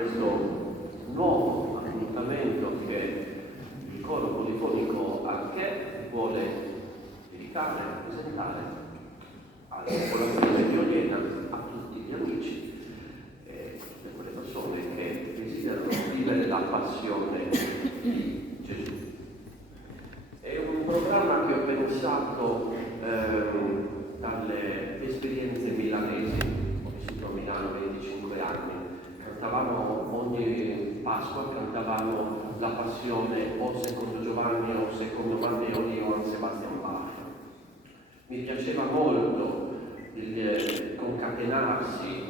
questo nuovo appuntamento che il coro polifonico Arché vuole dedicare e presentare alla popolazione di Oliena, a tutti gli amici e a quelle persone che desiderano vivere la passione di Gesù. È un programma che ho pensato dalle esperienze milanesi. Ho vissuto a Milano 25 anni. Cantavamo ogni Pasqua, cantavamo la passione o secondo Giovanni o secondo Matteo di Johann Sebastian Bach. Mi piaceva molto il concatenarsi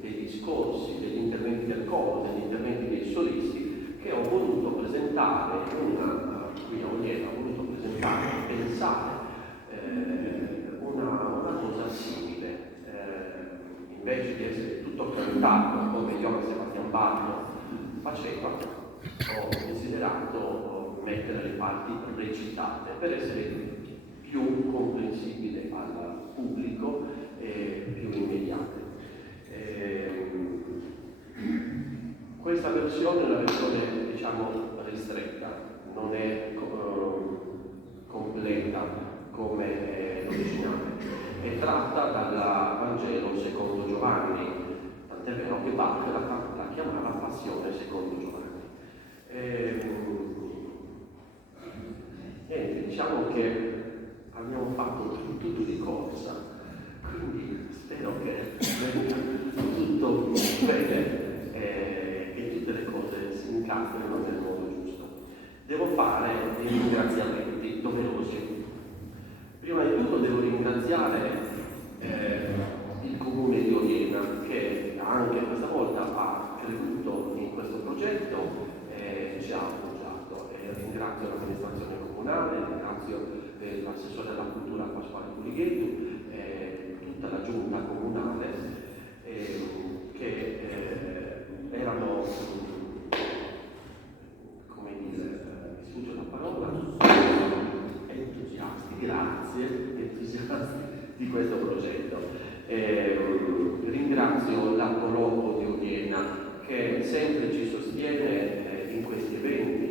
dei discorsi, degli interventi del coro, degli interventi dei solisti che ho voluto presentare qui a Oliena, ho voluto presentare, pensare una cosa simile. Invece di essere tutto cantato come Johann Sebastian Bach faceva, ho desiderato mettere le parti recitate per essere più comprensibile al pubblico e più immediate. Questa versione è una versione, diciamo, ristretta, non è completa come l'originale. È tratta dal Vangelo secondo Giovanni, tant'è vero che Bach la chiamava Passione secondo Giovanni. Diciamo che abbiamo fatto tutto di corsa, quindi spero che venga tutto bene e tutte le cose si incastrino nel modo giusto. Devo fare dei ringraziamenti doverosi. Prima di tutto devo ringraziare il Comune di Oliena che anche questa volta ha creduto in questo progetto e ci ha appoggiato. Ringrazio l'amministrazione comunale, ringrazio l'assessore alla cultura Pasquale Pulighetto e tutta la giunta comunale che erano, come dire, mi sfugge la parola, entusiasti di questo progetto. Ringrazio l'Arcolocco di Oliena che sempre ci sostiene in questi eventi.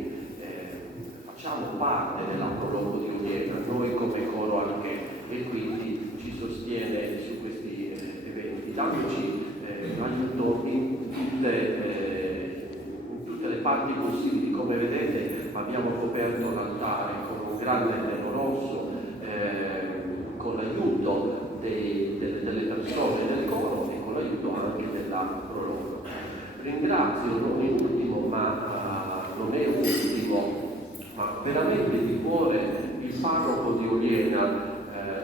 Facciamo parte dell'Arcolocco di Oliena, noi come coro Arché, e quindi ci sostiene su questi eventi, dandoci aiuto in tutte le parti possibili. Come vedete abbiamo coperto l'altare con un grande telo rosso, con l'aiuto delle persone del coro e con l'aiuto anche dell'Arcolocco. Ringrazio non in ultimo, ma non è ultimo, ma veramente di cuore il parroco di Oliena,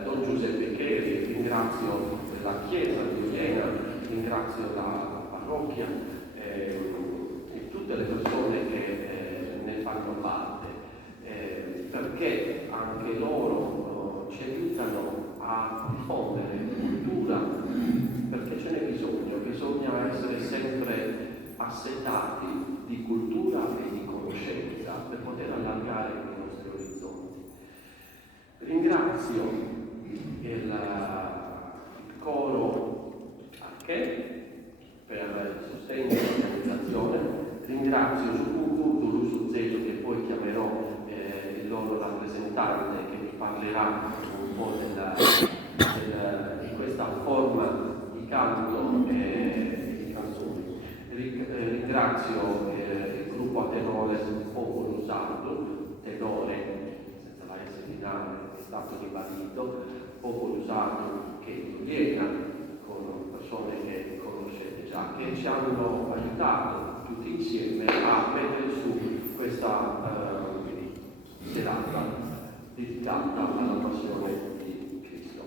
Don Giuseppe Cheri. Ringrazio la chiesa di Oliena, ringrazio la parrocchia e tutte le persone che ne fanno parte, perché anche loro ci aiutano a diffondere cultura, perché ce n'è bisogna essere sempre assetati di cultura e di conoscenza per poter allargare i nostri orizzonti. Ringrazio il coro Arché per il sostegno e l'organizzazione, ringrazio Sucucu, Zelo, che poi chiamerò il loro rappresentante che mi parlerà un po' di questa forma di canto e di canzoni. Ringrazio il gruppo a tenore Popolo Sardo, tenore senza la S finale è stato ribadito, Popolo Sardo che Oliena, con persone che conoscete già, che ci hanno aiutato tutti insieme a mettere su questa serata dedicata alla passione di Cristo.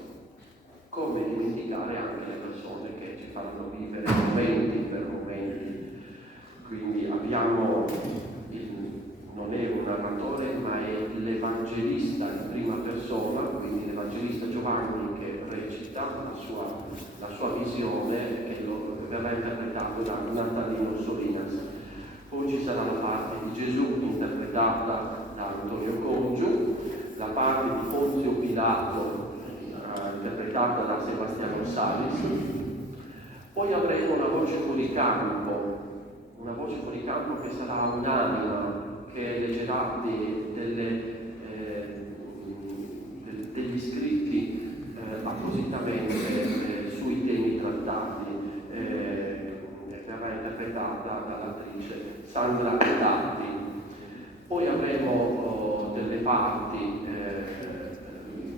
Come dimenticare anche le persone che ci fanno vivere momenti per momenti. Quindi abbiamo, non è un narratore, ma è l'Evangelista in prima persona, quindi l'Evangelista Giovanni che recita la sua visione e verrà interpretato da Natalino Solinas. Poi ci sarà la parte di Gesù interpretata da Antonio Congiu, la parte di Ponzio Pilato interpretata da Sebastiano Salis. Poi avremo una voce fuori campo voce fuori campo che sarà un'anima che leggerà degli scritti appositamente sui temi trattati, verrà interpretata dall'attrice Sandra Datti. Poi avremo delle parti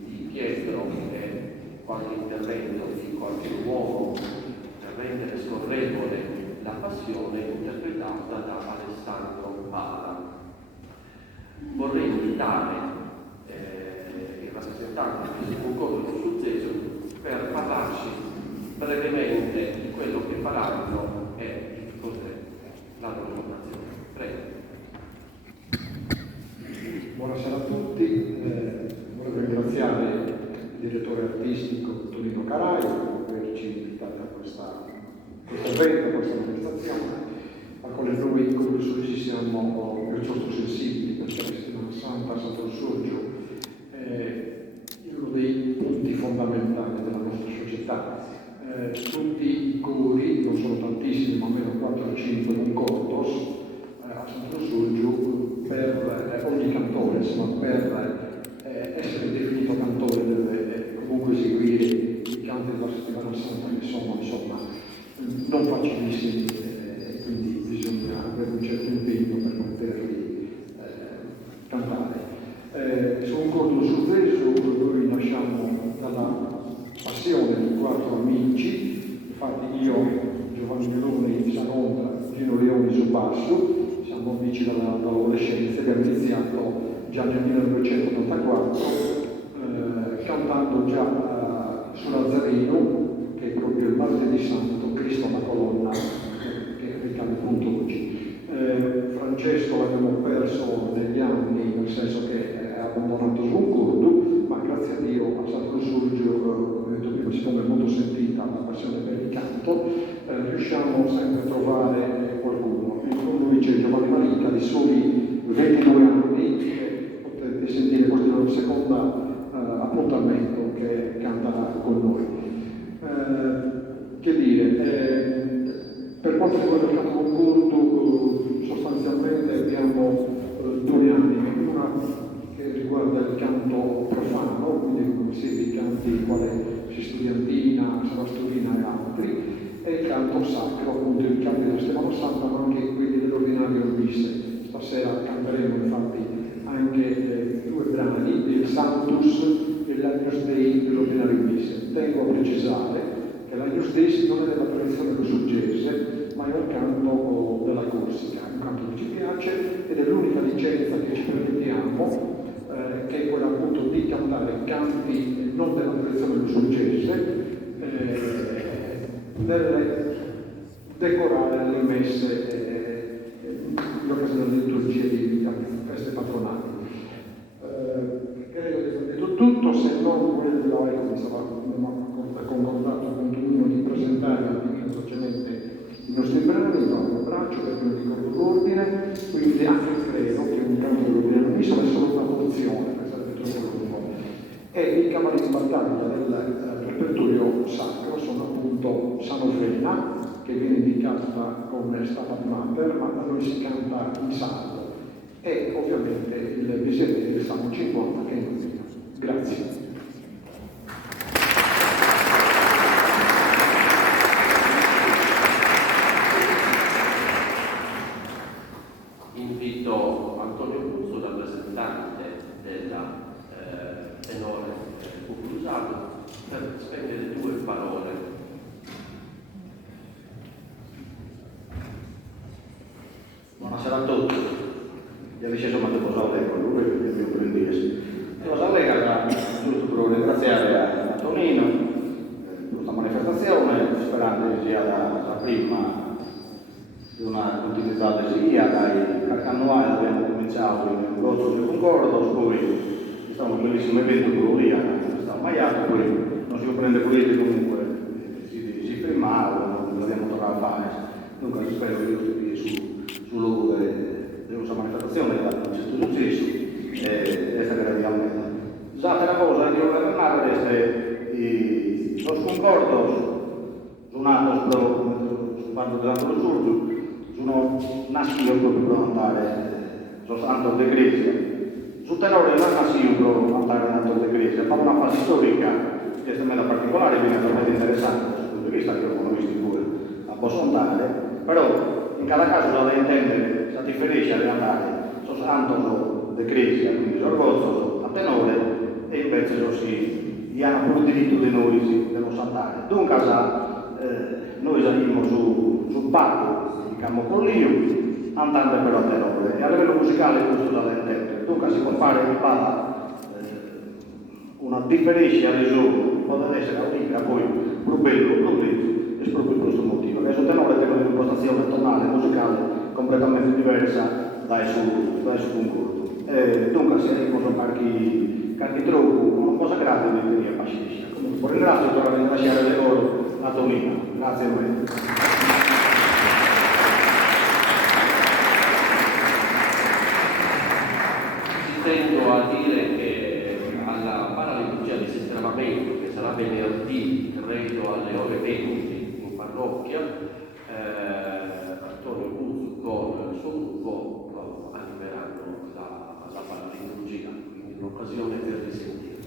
di Pietro e qualche intervento di qualche uomo per rendere scorrevole la passione interpretata da Alessandro Pala. Vorrei invitare il rappresentante del concorso sul Gesù per parlarci brevemente di quello che faranno e di cos'è la loro formazione. Prego. Buonasera a tutti, volevo ringraziare il direttore artistico Tonino Caraio per averci invitato a questo evento, a questa manifestazione, a quale noi come Suisi siamo piuttosto sensibili, perché la settimana santa, Santo Sorgio, è uno dei punti fondamentali della nostra società. Tutti i cori, non sono tantissimi, ma almeno 4 o 5 concordos a Santo Sorgio per ogni cantore, insomma, per essere definito cantore deve comunque eseguire i canti della settimana santa, che sono insomma non facilissimi, quindi bisogna avere un certo impegno per poterli cantare. Su un corto sul verso noi nasciamo dalla passione di 4 amici, infatti io, Giovanni Melone di Saronda, Gino Leoni su basso, siamo amici dall'adolescenza, abbiamo iniziato già nel 1984 cantando già su Lazzareno, che è proprio il martedì santo, Cristo alla colonna, che ricade appunto oggi. Francesco l'abbiamo perso negli anni, nel senso che ha abbandonato Svoncordu, ma grazie a Dio a Santo Surgio, come ho detto prima, siccome è molto sentita la passione per il canto, riusciamo sempre a trovare qualcuno. Con lui c'è Giovanni Marita di soli 22 anni, potete sentire questo è il secondo appuntamento che canterà con noi. Che dire, per quanto riguarda il canto concordo, sostanzialmente abbiamo 2 anime, una che riguarda il canto profano, quindi come si i canti quale Sestudiantina, Savasturina e altri, e il canto sacro, appunto i canti della Settimana Santa, ma anche quelli dell'ordinario Misse. Stasera canteremo infatti anche 2 brani, il Sanctus e l'Agnus Dei dell'ordinario Misse. Tengo a precisare che l'Agnus Dei non è della tradizione lusugese, ma è un canto della Corsica, un canto che ci piace ed è l'unica licenza che ci permettiamo, che è quella appunto di cantare canti non della tradizione lusugese, nel decorare le messe in occasione delle liturgie di feste patronali. Credo di aver detto tutto, se non quello, come avevamo concordato con Tonino di presentare velocemente i nostri brani, do un abbraccio perché non ricordo l'ordine, quindi anche credo che un canto dell'ordine misto è solo una porzione, per sarebbe troppo lungo. E i cavalli di battaglia del repertorio sacro sono appunto Sanovena, che viene indicata come Stabat Mater, ma da noi si canta in salvo, e ovviamente il miserere del Salmo 50 che è in musica. Grazie. Invito Antonio Busso, rappresentante della tenore Cucurusano, per spendere 2 parole. Buonasera a tutti. Ya vi sono mandato posare con lui perché mi prendesse. E lo sallega giusto per ringraziare a Tonino per questa manifestazione, sperando che sia la prima di una continuità sia dai annuali abbiamo cominciato in agosto del concordo, poi è stato un bellissimo evento con lui, è stato maiato, poi non si prende pulito comunque, si firmava, lo abbiamo tornato a fare. Dunque spero che io sul luogo di questa manifestazione da Centro Successo e questa grande. Già per la cosa che voglio parlare è los concordos donados sul parto dell'Angolo Surgio sono nascivo proprio per andare soltanto de Grecia. Sul tenore non nascivo per andare tanto de Grecia, ma una fase storica che è stata particolare, quindi è interessante dal punto di vista che lo conosci pure a posso andare, però in cada caso da intendere si differisce di andare soltanto de Grecia, quindi sorgozzo a tenore, e invece si hanno pure diritto di noi dello andare. Dunque noi saliamo sul palco, diciamo con l'io, andando però a tenore, e a livello musicale questo da intendere. Dunque si può fare una differenza all'esame, può essere audica poi più bello, più bello, è proprio per questo motivo. Adesso il tenore tiene un'impostazione tonale musicale completamente diversa dal suo concorso. Dunque se riposo qualche trucco, non posso grande di tenere pazienza. Comunque ringrazio per ringraziare le loro a Tonino. Grazie a voi. Tengo a dire che alla paraliturgia di sistemamento, che sarà venerdì, credo alle ore 20 in parrocchia, Antonio Guzzo con il suo gruppo animeranno la paraliturgia, quindi un'occasione per risentire.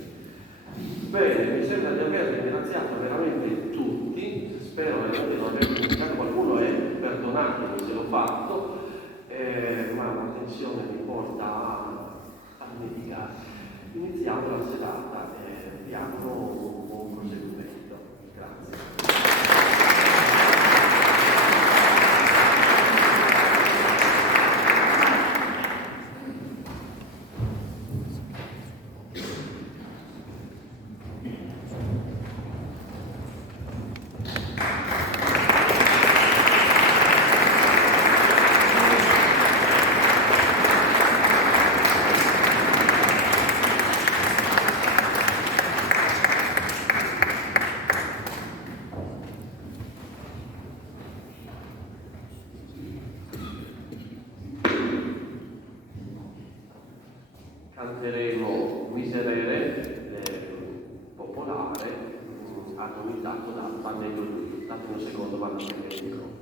Bene, mi sembra di aver ringraziato veramente tutti, spero di non aver dimenticato qualcuno e perdonatemi se l'ho fatto, ma la tensione mi porta a mitigare. Iniziamo la serata e vi auguro un buon proseguimento. Grazie. Canteremo Miserere popolare armonizzato da Pannello Giulio. Datemi un secondo, vado a prendere il microfono.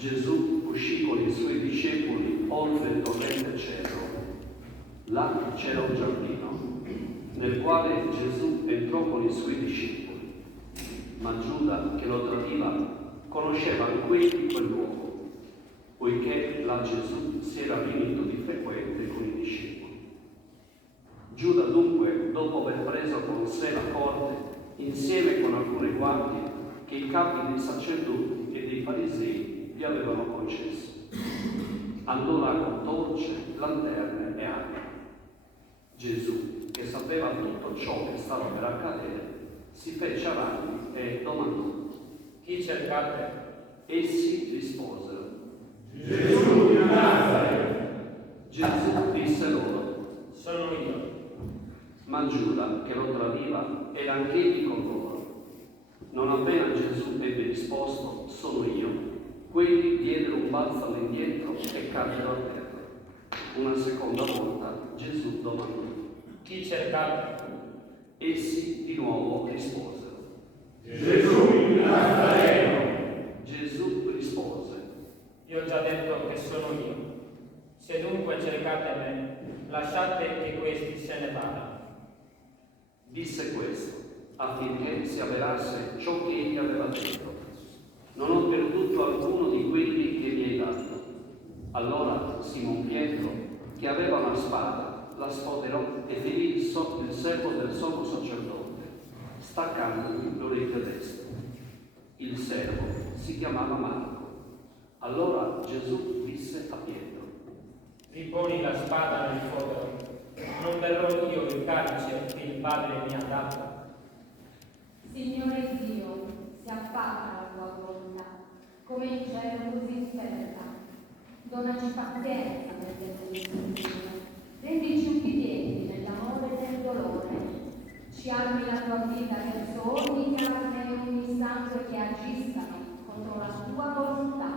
Gesù uscì con i suoi discepoli oltre il torrente Cedro. Là c'era un giardino, nel quale Gesù entrò con i suoi discepoli. Ma Giuda, che lo tradiva, conosceva anch'egli quel luogo, poiché là Gesù si era riunito di frequente con i discepoli. Giuda dunque, dopo aver preso con sé la corte, insieme con alcune guardie che i capi dei sacerdoti e dei farisei gli avevano concesso, andò là con torce, lanterne e armi. Gesù, che sapeva tutto ciò che stava per accadere, si fece avanti e domandò: Chi cercate? Essi risposero: Gesù di Nazaret. Gesù disse loro: Sono io. Ma Giuda, che lo tradiva, era anch'egli con loro. Non appena Gesù ebbe risposto: sono io, quelli diedero un balzo all'indietro e caddero a terra. Una seconda volta Gesù domandò: Chi cercate? Essi di nuovo risposero: Gesù il Nazareno. Gesù rispose: Io ho già detto che sono io. Se dunque cercate me, lasciate che questi se ne vadano. Disse questo affinché si avverasse ciò che egli aveva detto: non ho perduto alcuno di quelli che mi hai dato. Allora Simon Pietro, che aveva una spada, la sfoderò e ferì il servo del sommo sacerdote, staccandogli l'orecchio destro. Il servo si chiamava Marco. Allora Gesù disse a Pietro: Riponi la spada nel fodero. Non berrò io il calice che il Padre mi ha dato. Signore Dio, sia fatta la tua volontà, come in cielo così in terra. Donaci pazienza nelle tue istruzioni, rendici ubbidienti nell'amore e nel dolore. Ci armi la tua vita verso ogni carne e ogni sangue che agiscano contro la tua volontà.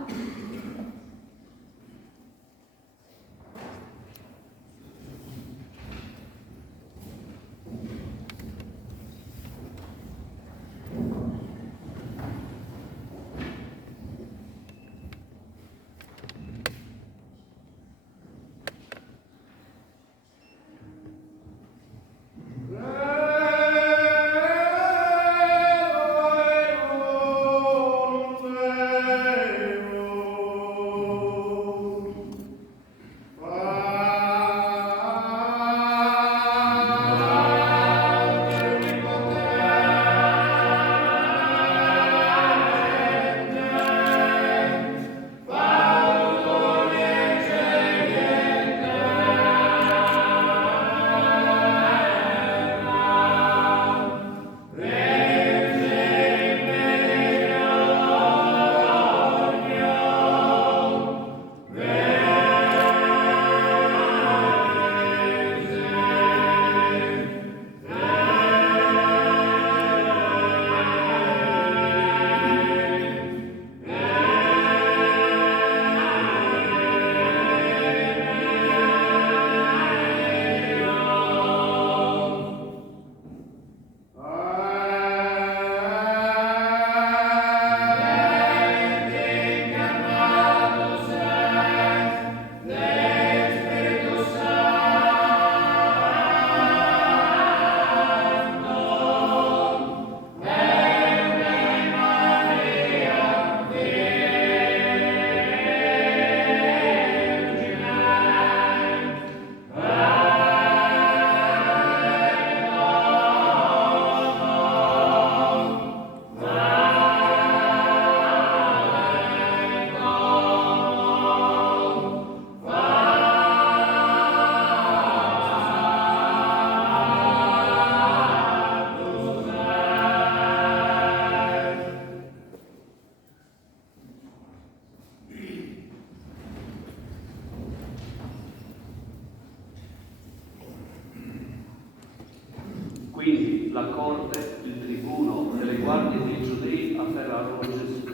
Quindi la corte, il tribuno e le guardie dei giudei afferrarono Gesù,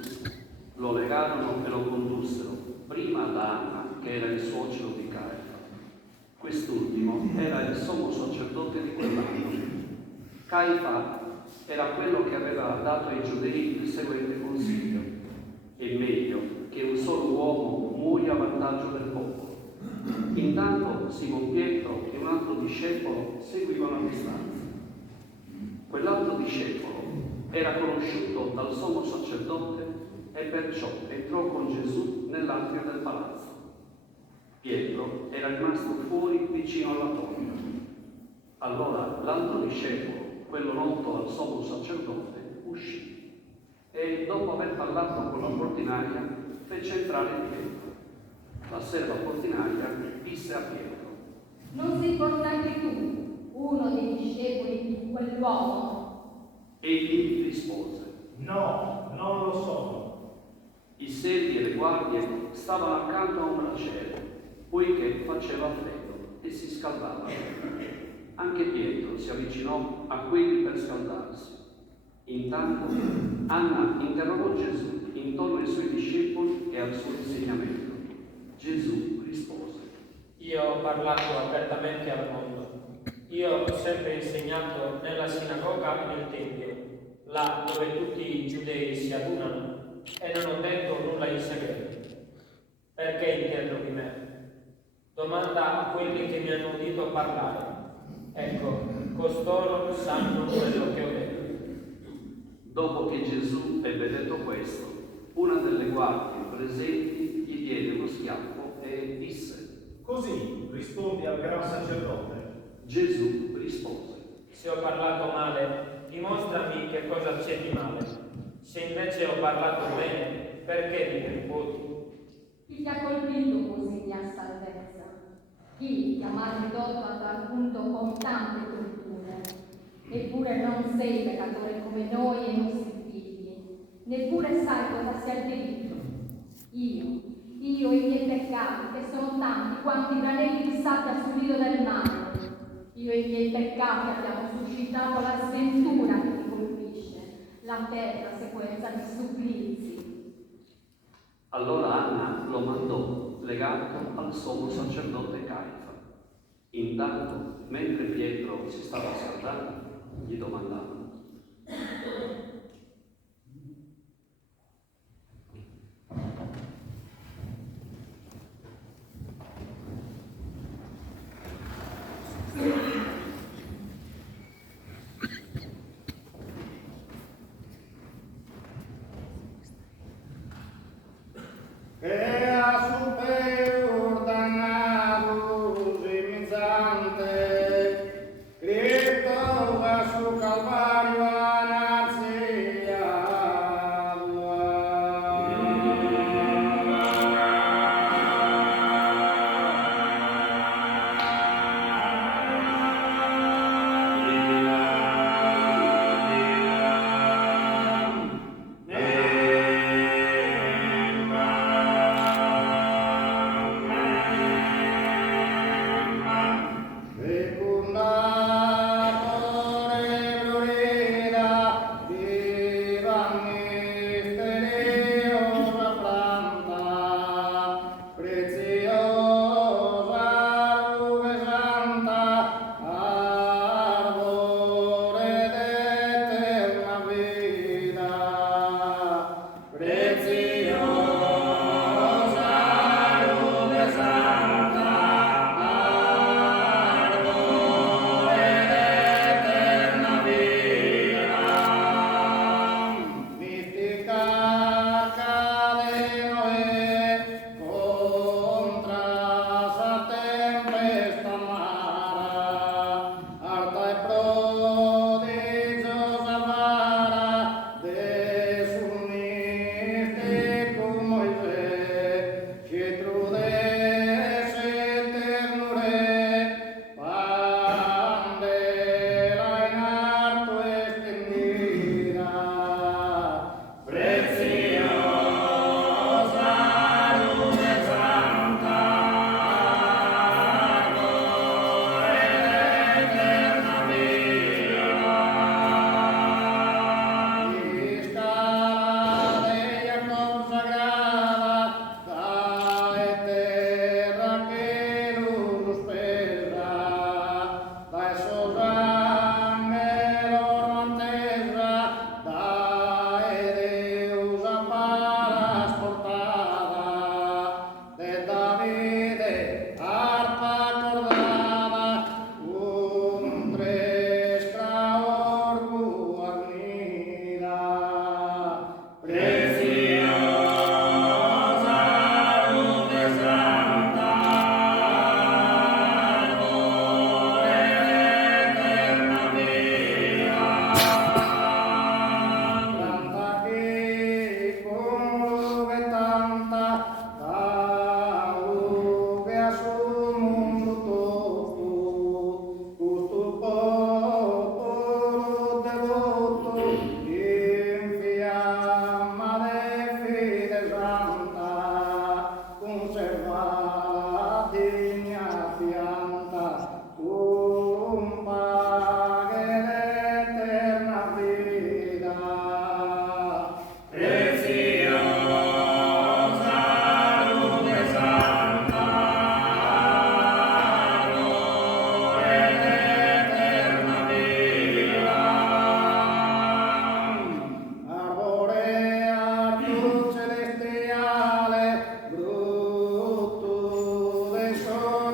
lo legarono e lo condussero prima ad Anna, che era il suocero di Caifa. Quest'ultimo era il sommo sacerdote di quell'anno. Caifa era quello che aveva dato ai giudei il seguente consiglio: è meglio che un solo uomo muoia a vantaggio del popolo. Intanto Simon Pietro e un altro discepolo seguivano a distanza. Quell'altro discepolo era conosciuto dal sommo sacerdote e perciò entrò con Gesù nell'atrio del palazzo. Pietro era rimasto fuori vicino alla porta. Allora l'altro discepolo, quello noto al sommo sacerdote, uscì e dopo aver parlato con la portinaia fece entrare Pietro. La serva portinaia disse a Pietro: Non sei forse anche tu uno dei discepoli di quell'uomo? Egli rispose: No, non lo sono. I servi e le guardie stavano accanto a un braciere, poiché faceva freddo e si scaldavano. Anche Pietro si avvicinò a quelli per scaldarsi. Intanto Anna interrogò Gesù intorno ai suoi discepoli e al suo insegnamento. Gesù rispose: Io ho parlato apertamente al mondo. Io ho sempre insegnato nella sinagoga e nel tempio, là dove tutti i giudei si adunano, e non ho detto nulla in segreto. Perché interroghi me? Domanda a quelli che mi hanno udito parlare. Ecco, costoro sanno quello che ho detto. Dopo che Gesù ebbe detto questo, una delle guardie presenti gli diede uno schiaffo e disse: Così rispondi al gran sacerdote. Gesù rispose: Se ho parlato male, dimostrami che cosa c'è di male. Se invece ho parlato bene, perché mi percuoti? Chi ti ha colpito così mia salvezza? Chi ti ha maledotto a tal punto con tante torture? Eppure non sei peccatore come noi e i nostri figli, neppure sai cosa sia il diritto. Io i miei peccati, che sono tanti quanti i granelli di sabbia sul lido del mare, io e i miei peccati abbiamo suscitato la sventura che ti colpisce, la terra sequenza di supplizi. Allora Anna lo mandò legato al sommo sacerdote Caifa. Intanto, mentre Pietro si stava scaldando, gli domandava: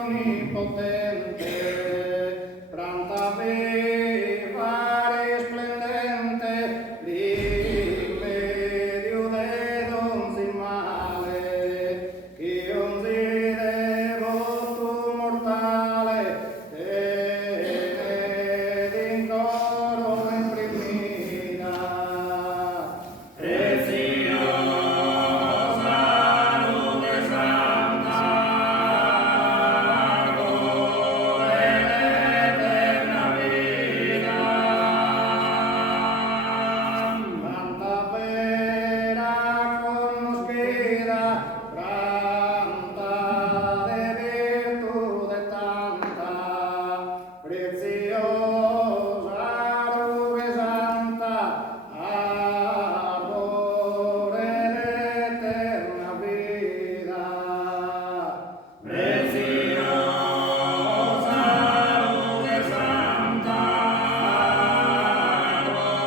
onnipotente, Santa viva risplendente, rimedio de don sin male, che non si devoto mortale, ed in coro imprimida. Santa vera conoscida, Santa de virtude tanta, preziosa nube santa, arbore d'eterna vida. Preziosa nube santa, arbore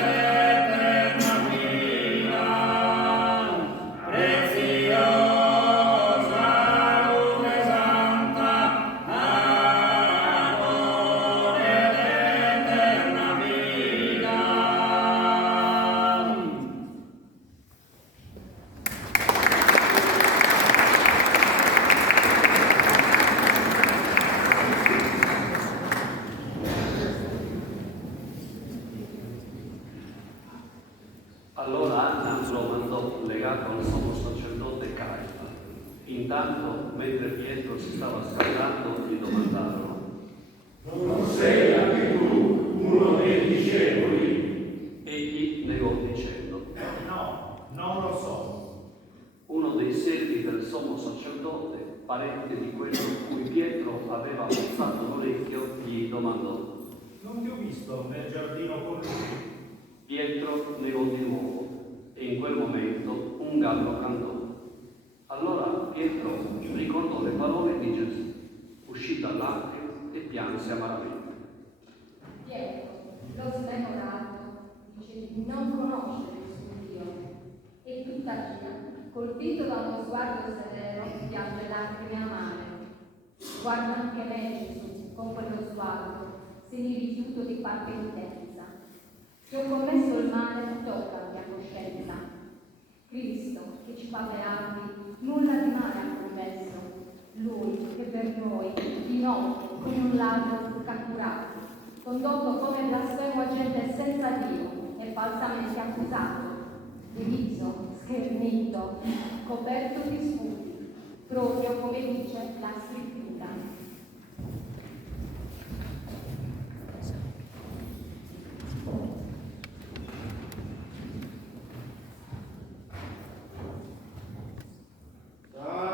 d'eterna vida. Preziosa nube santa, arbore d'eterna vida. Allora Anna lo mandò legato al sommo sacerdote Caifa. Intanto, mentre Pietro si stava scaldando, gli domandarono: Non sei anche tu uno dei discepoli? Egli negò dicendo: No, non lo so. uno dei servi del sommo sacerdote, parente di quello cui Pietro aveva pozzato l'orecchio, gli domandò. Non ti ho visto nel giardino con lui. Pietro negò di nuovo e in quel momento un gallo cantò. Allora Pietro ricordò le parole di Gesù, uscì dall'atrio e pianse amaramente. Pietro, lo smemorato, dice di non conoscere il suo Dio, e tuttavia, colpito da uno sguardo severo, piange lacrime amare. Guarda anche me, Gesù, con quello sguardo, se mi rifiuto di far penitenza. Se ho commesso il male, tocca la mia coscienza. Cristo, che ci fa beati, nulla di male ha commesso. Lui, che per noi, di notte, come un ladro catturato, condotto come blasfemo agente senza Dio e falsamente accusato, diviso, schernito, coperto di sputi, proprio come dice la scrittura. Santus,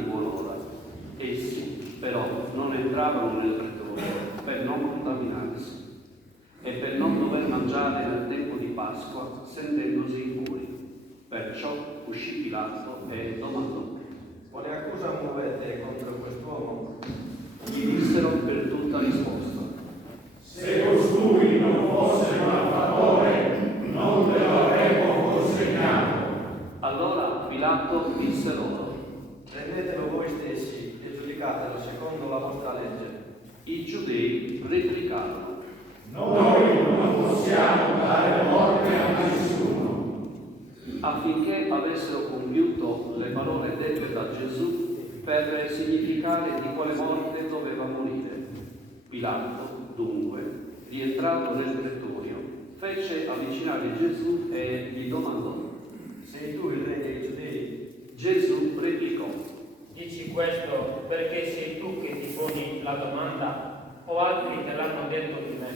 di buon'ora. Essi, però, non entravano nel pretorio per non contaminarsi e per non dover mangiare nel tempo di Pasqua sentendosi impuri. Perciò uscì Pilato e domandò: quale accusa muovete contro quest'uomo? Gli dissero per tutta risposta: Se costui non fosse malfattore, non te lo avremmo consegnato. Allora Pilato disse loro: Prendetelo voi stessi e giudicatelo secondo la vostra legge. I giudei replicarono: Noi non possiamo dare morte a nessuno. affinché avessero compiuto le parole dette da Gesù per significare di quale morte doveva morire. Pilato, dunque, rientrato nel pretorio, fece avvicinare Gesù e gli domandò: Sei tu il re dei giudei? Gesù replicò: Dici questo perché sei tu che ti poni la domanda o altri te l'hanno detto di me?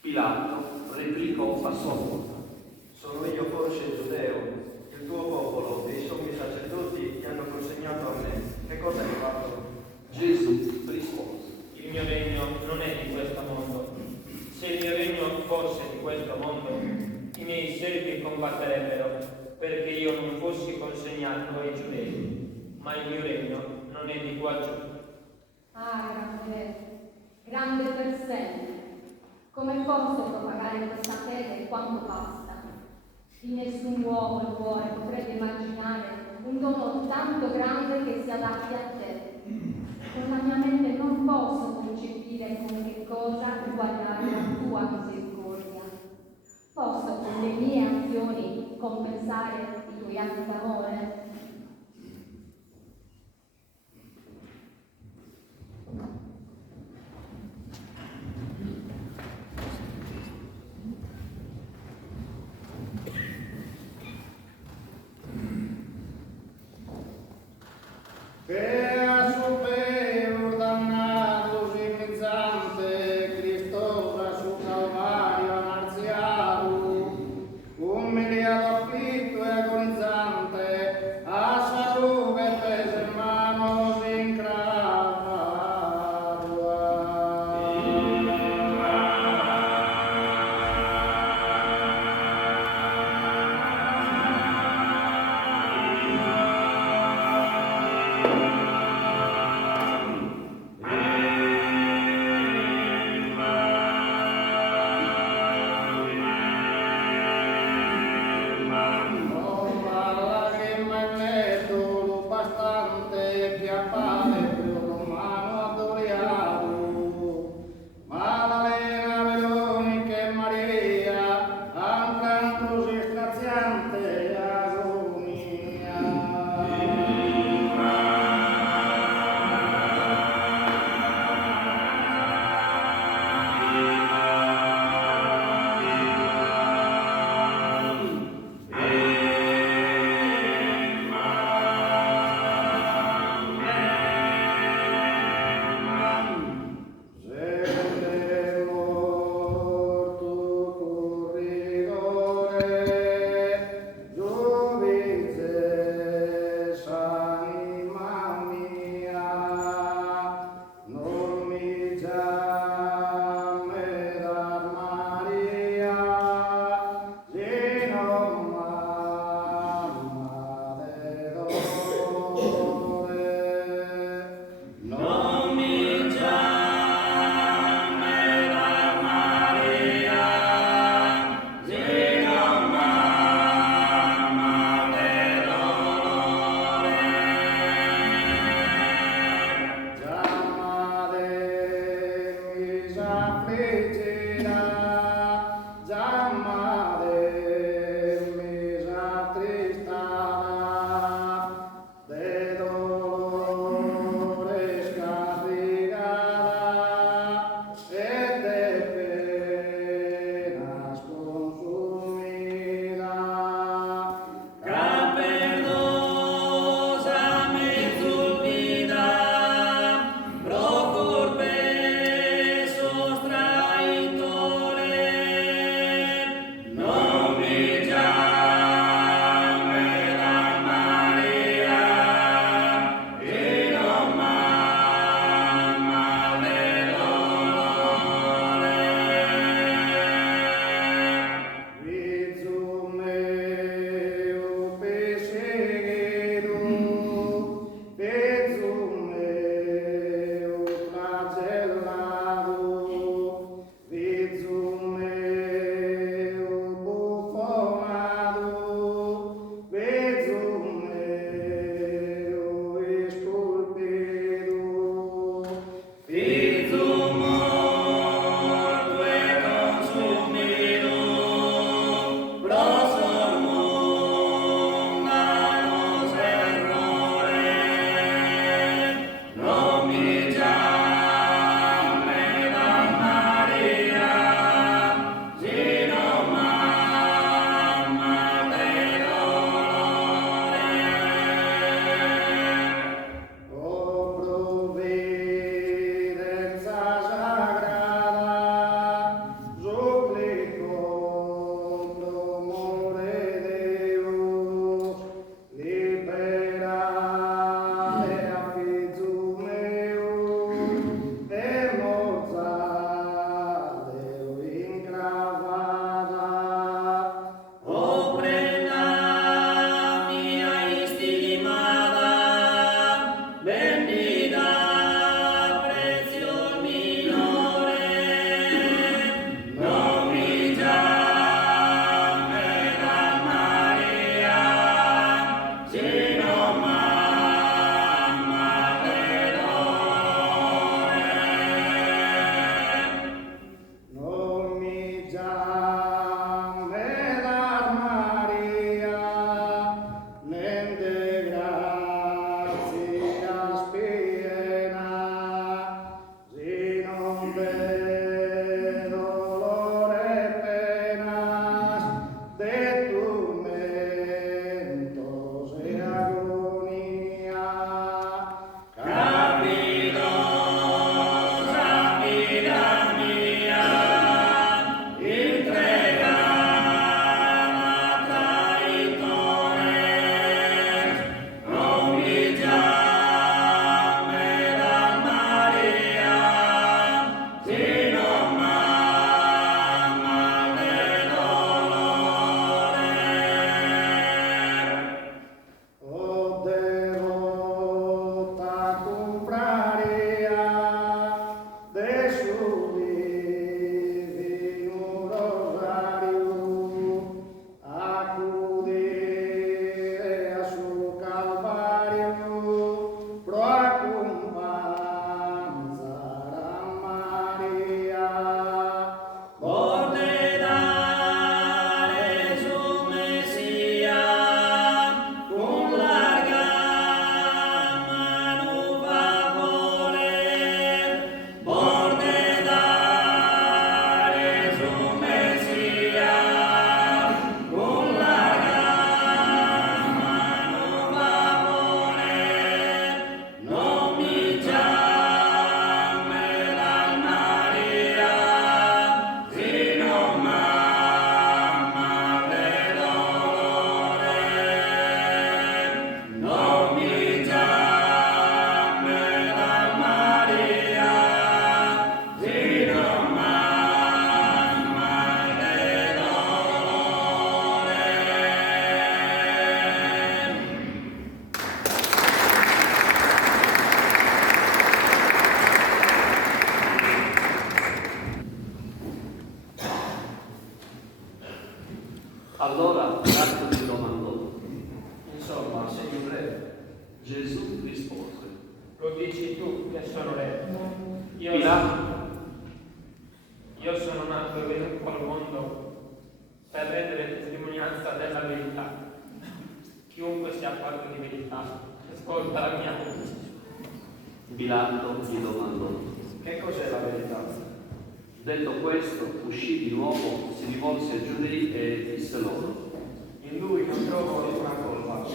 Pilato replicò a sua volta: Sono io forse giudeo? Il tuo popolo e i sommi sacerdoti ti hanno consegnato a me. Che cosa hai fatto? Gesù rispose: Il mio regno non è di questo mondo. Se il mio regno fosse di questo mondo, i miei servi combatterebbero perché io non fossi consegnato ai giudei, ma il mio regno non è di qua giù. Ah, grande per sempre. Come posso propagare questa fede quanto basta? In nessun uomo il cuore potrebbe immaginare un dono tanto grande che si adatti a te. Con la mia mente non posso concepire con che cosa riguardare la tua misericordia. Posso con le mie azioni compensare i tuoi atti d'amore? Allora Pilato gli domandò. Insomma, sei un re. Gesù rispose. Lo dici tu che sono re. Io sono nato e venuto al mondo per rendere testimonianza della verità. Chiunque sia fatto di verità, ascolta la mia voce. Pilato gli domandò. Che cos'è la verità? Detto questo, uscì di nuovo, si rivolse ai giudei e disse loro. In lui non trovo nessuna colpa,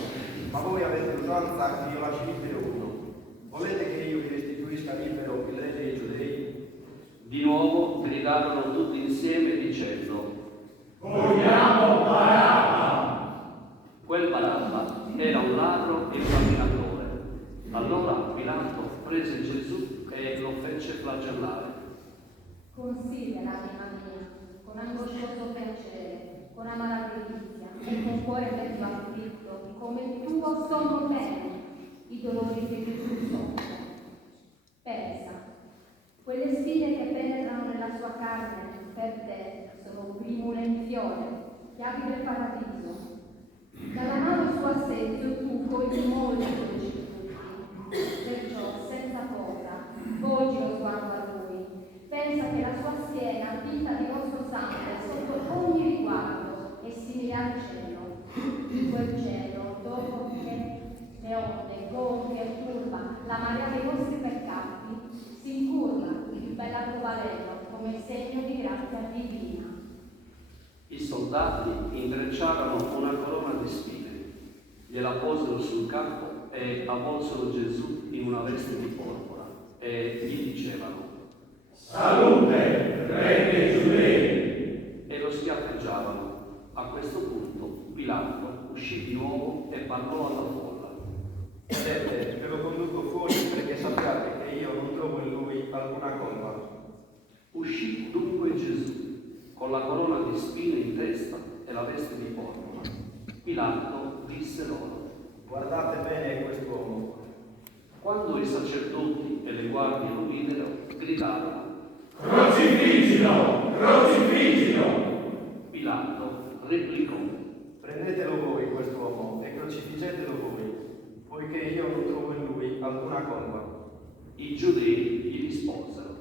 ma voi avete l'usanza che io lasci libero uno. Volete che io vi restituisca libero il re dei giudei? Di nuovo gridarono tutti insieme dicendo: Vogliamo Barabba! Quel Barabba era un ladro e un rapinatore. Allora Pilato prese Gesù e lo fece flagellare. Considera, anima mia, con angoscioso piacere, con amara delizia e con cuore mezzo afflitto, come il tuo sommo bene, i dolori che Gesù soffre. Pensa, quelle spine che penetrano nella sua carne per te sono primule in fiore, chiavi del paradiso. Dalla mano sua senso tu cogli molti dolci frutti, perciò senza paura volgi lo sguardo a lui. Pensa che la sua schiena, tinta di rosso sangue, sotto ogni riguardo, è simile al cielo. In quel cielo, dopo che le onde, gonfie e turba, la marea dei vostri peccati, si incurva il bell'arcobaleno come segno di grazia divina. I soldati intrecciarono una corona di spine, gliela posero sul capo e avvolsero Gesù in una veste di porpora e gli dicevano: Salute, re dei giudei! E lo schiaffeggiavano. A questo punto Pilato uscì di nuovo e parlò alla folla. Vedete, ve lo conduco fuori perché sappiate che io non trovo in lui alcuna colpa. Uscì dunque Gesù, con la corona di spine in testa e la veste di porpora. Pilato disse loro: Guardate bene quest'uomo. Quando i sacerdoti e le guardie lo videro, gridarono: Crocifiggilo! Crocifiggilo! Pilato replicò: Prendetelo voi quest'uomo e crocifiggetelo voi, poiché io non trovo in lui alcuna colpa. I giudei gli risposero: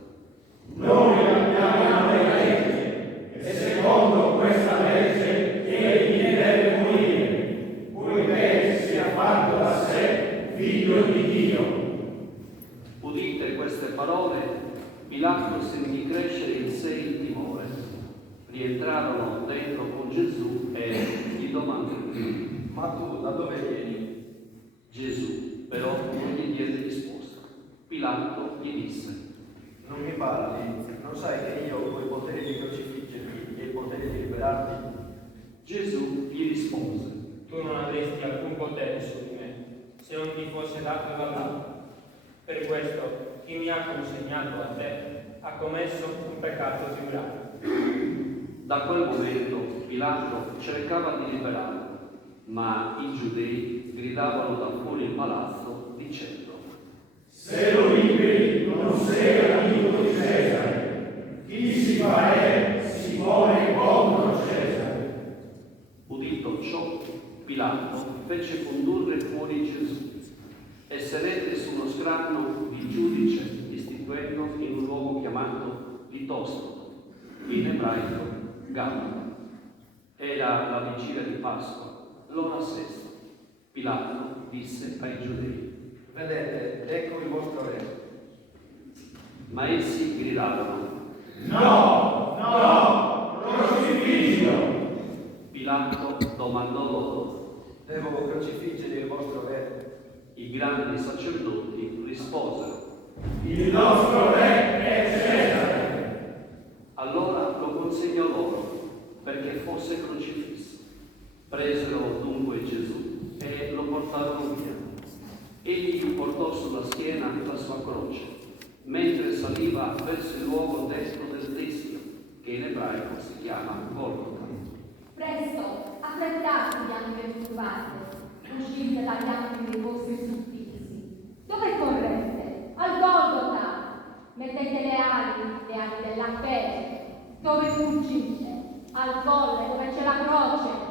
Noi abbiamo una legge e secondo questa legge egli deve morire, poiché sia fatto da sé figlio di Dio. Pilato sentì crescere in sé il timore. Rientrarono dentro con Gesù e gli domandò: Ma tu da dove vieni? Gesù però non gli diede risposta. Pilato gli disse: Non mi parli, non sai che io ho il potere di crocifiggerti e il potere di liberarti? Gesù gli rispose: Tu non avresti alcun potere su di me se non ti fosse dato dall'alto. Per questo chi mi ha consegnato a te ha commesso un peccato più grave. Da quel momento Pilato cercava di liberarlo, ma i giudei gridavano da fuori il palazzo dicendo: Se lo liberi non sei amico di Cesare. Chi si fa re si pone contro Cesare. Udito ciò, Pilato fece condurre fuori Gesù e sedette su uno scranno di giudice, istituendo in un luogo chiamato Litosto, in ebraico Gabata. Era la vigilia di Pasqua, l'ora sesta. Pilato disse ai giudei: Vedete, ecco il vostro re. Ma essi gridarono: No, no, crocifiggilo. Pilato domandò loro. Devo crocifiggere il vostro re. I grandi sacerdoti risposero: Il nostro re è Cesare. Allora lo consegnò loro perché fosse crocifisso. Presero dunque Gesù e lo portarono via. Egli gli portò sulla schiena la sua croce, mentre saliva verso il luogo destro del teschio, che in ebraico si chiama Golgota. Presto, affrettatevi anche le turbate, uscite dagli angoli dei vostri supplizi. Dove correte? Al Golgota! Mettete le ali della fede. Dove fuggite? Al colle, dove c'è la croce.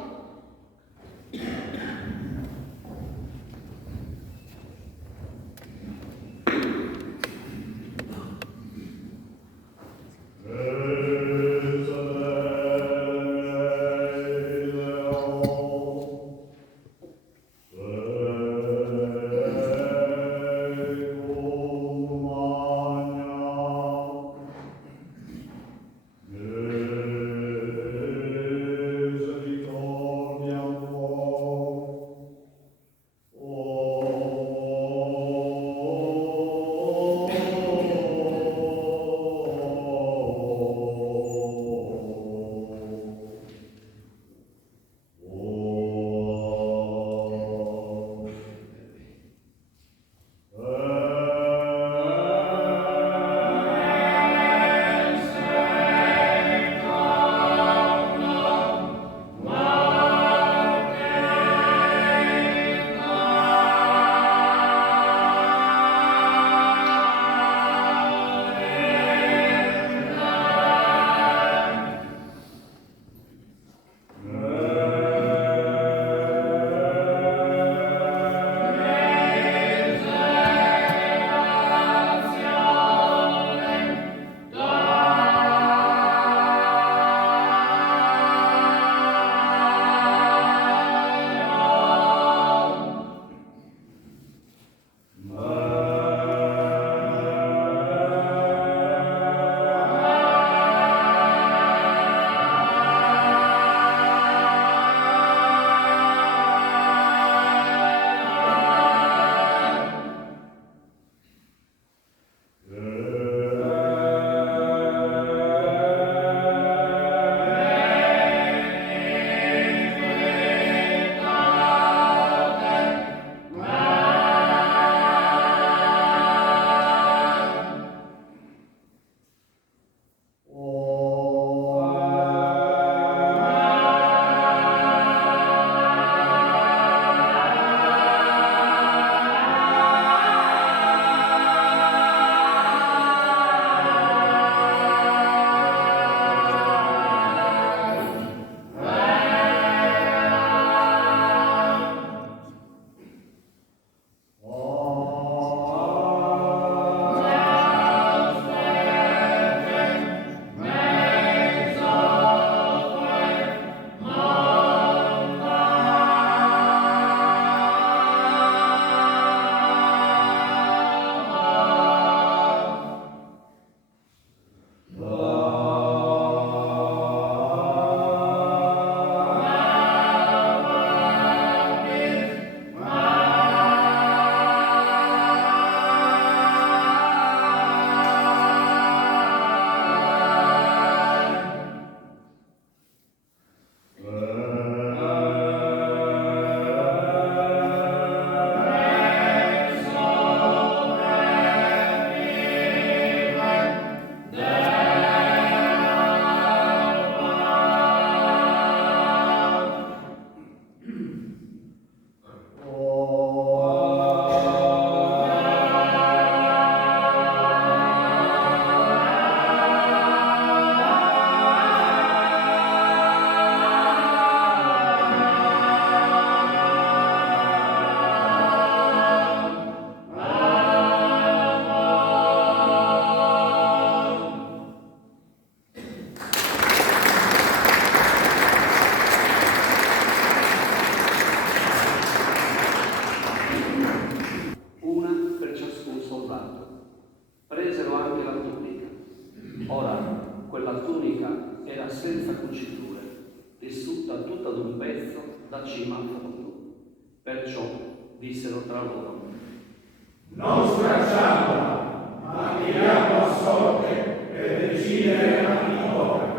tunica era senza cuciture, tessuta tutta d'un pezzo da cima a fondo. Perciò dissero tra loro: non stracciamola, ma tiriamo a sorte per decidere a chi tocca.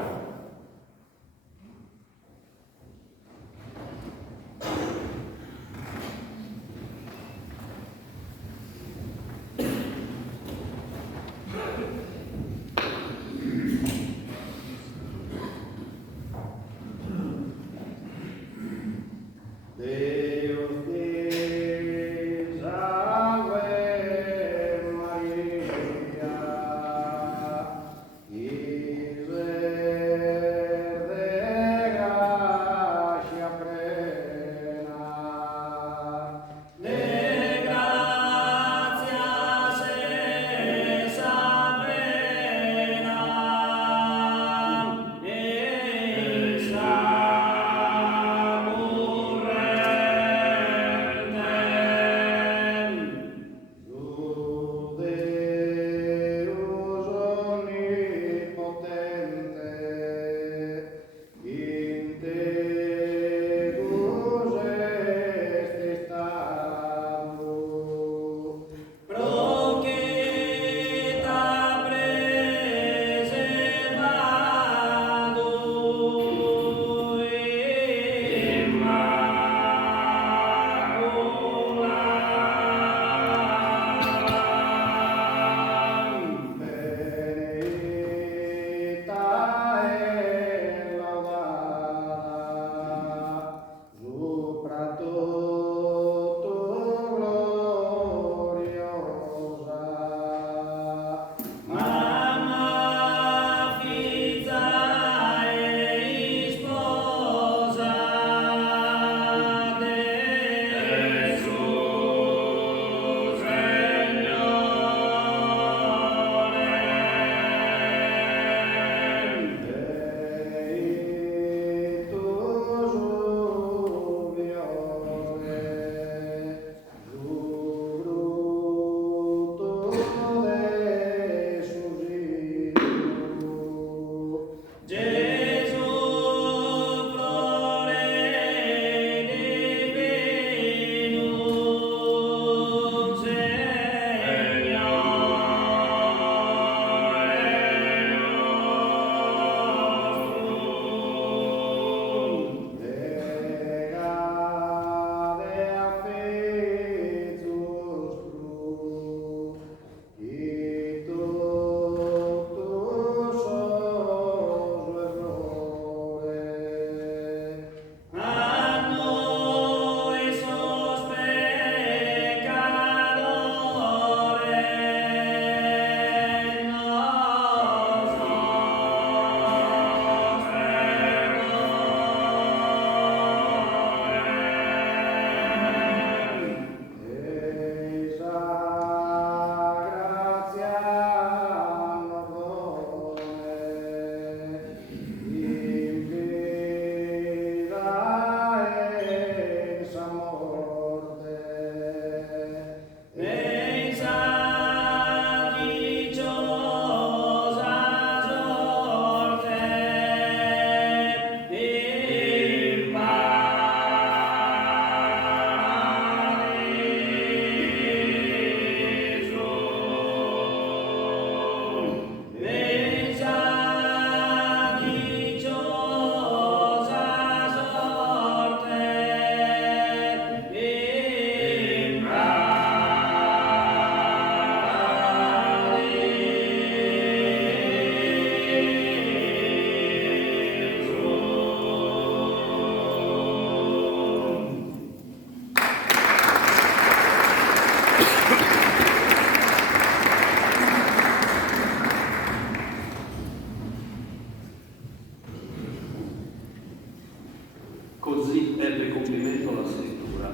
Così ebbe compimento la scrittura,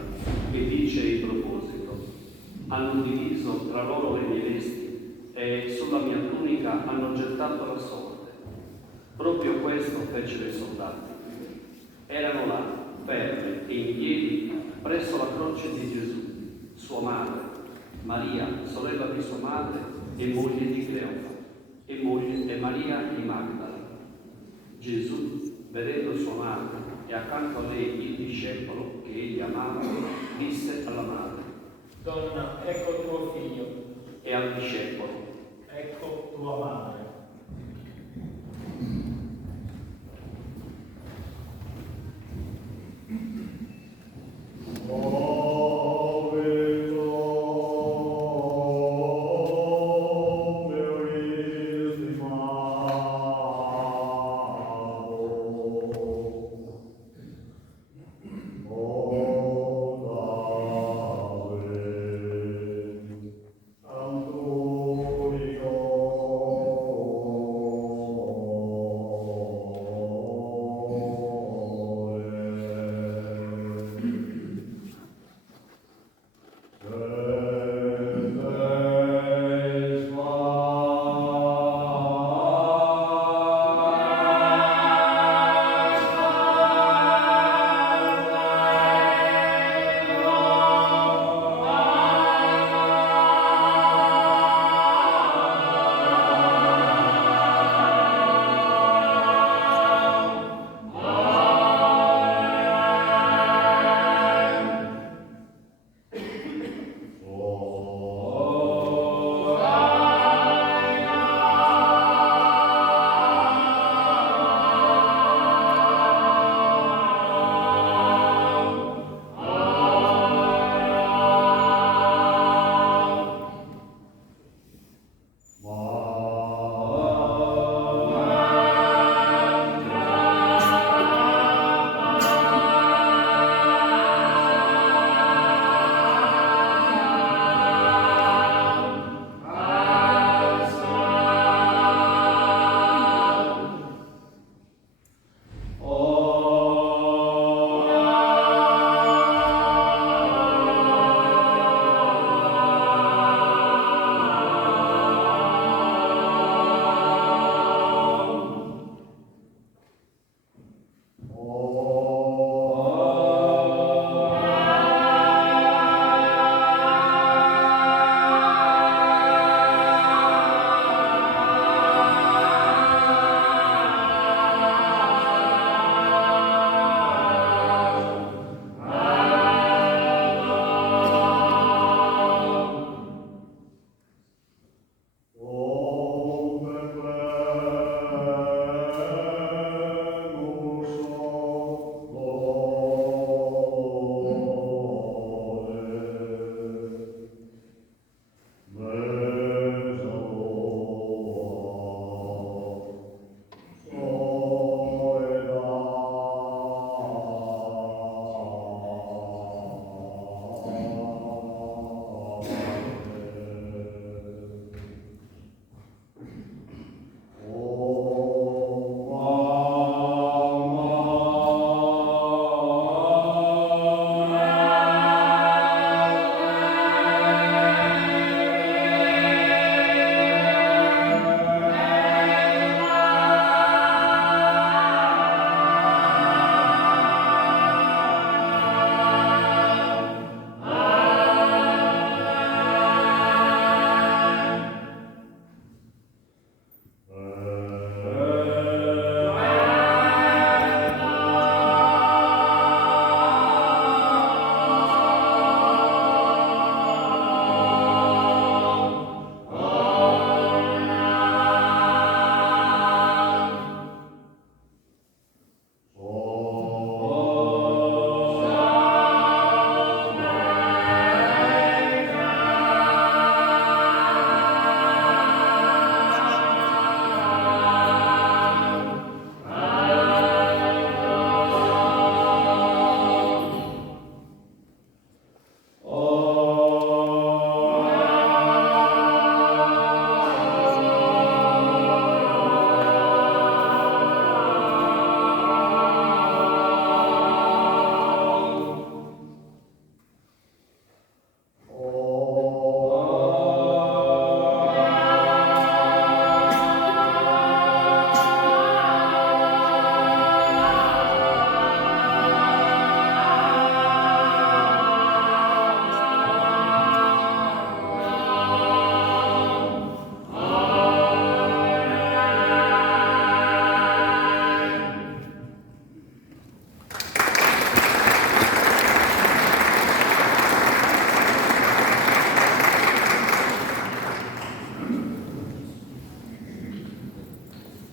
che dice in proposito: hanno diviso tra loro le mie vesti e sulla mia tunica hanno gettato la sorte. Proprio questo fecero i soldati. Erano là, fermi e in piedi, presso la croce di Gesù, sua madre, Maria, sorella di sua madre e moglie di Cleofa, e Maria di Magdala. Gesù, vedendo sua madre e accanto a lei il discepolo che egli amava, disse alla madre: Donna, ecco tuo figlio. E al discepolo: Ecco tua madre. Santo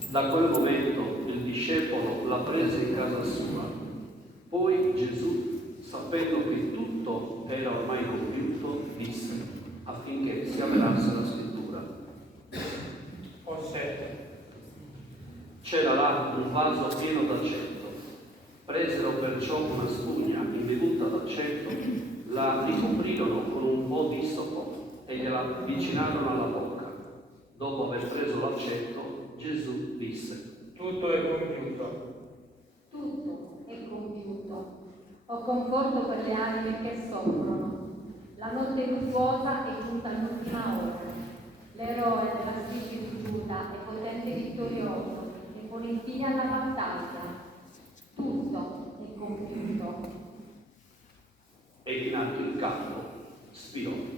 Da quel momento il discepolo la prese in casa sua. Poi Gesù, sapendo che tutto era ormai compiuto, disse, affinché si avverasse la scrittura: Ho sete. C'era là un vaso pieno d'aceto. Presero perciò una spugna imbevuta d'aceto, la ricoprirono con un po' di isopo e gliela avvicinarono alla bocca. Dopo aver preso l'aceto, Gesù disse: Tutto è compiuto. Tutto è compiuto. Ho conforto per le anime che soffrono. La notte luttuosa è giunta all'ultima ora. L'eroe della striscia di Giuda è potente e vittorioso e pone fine alla battaglia. Tutto è compiuto. E chinato il capo, spirò.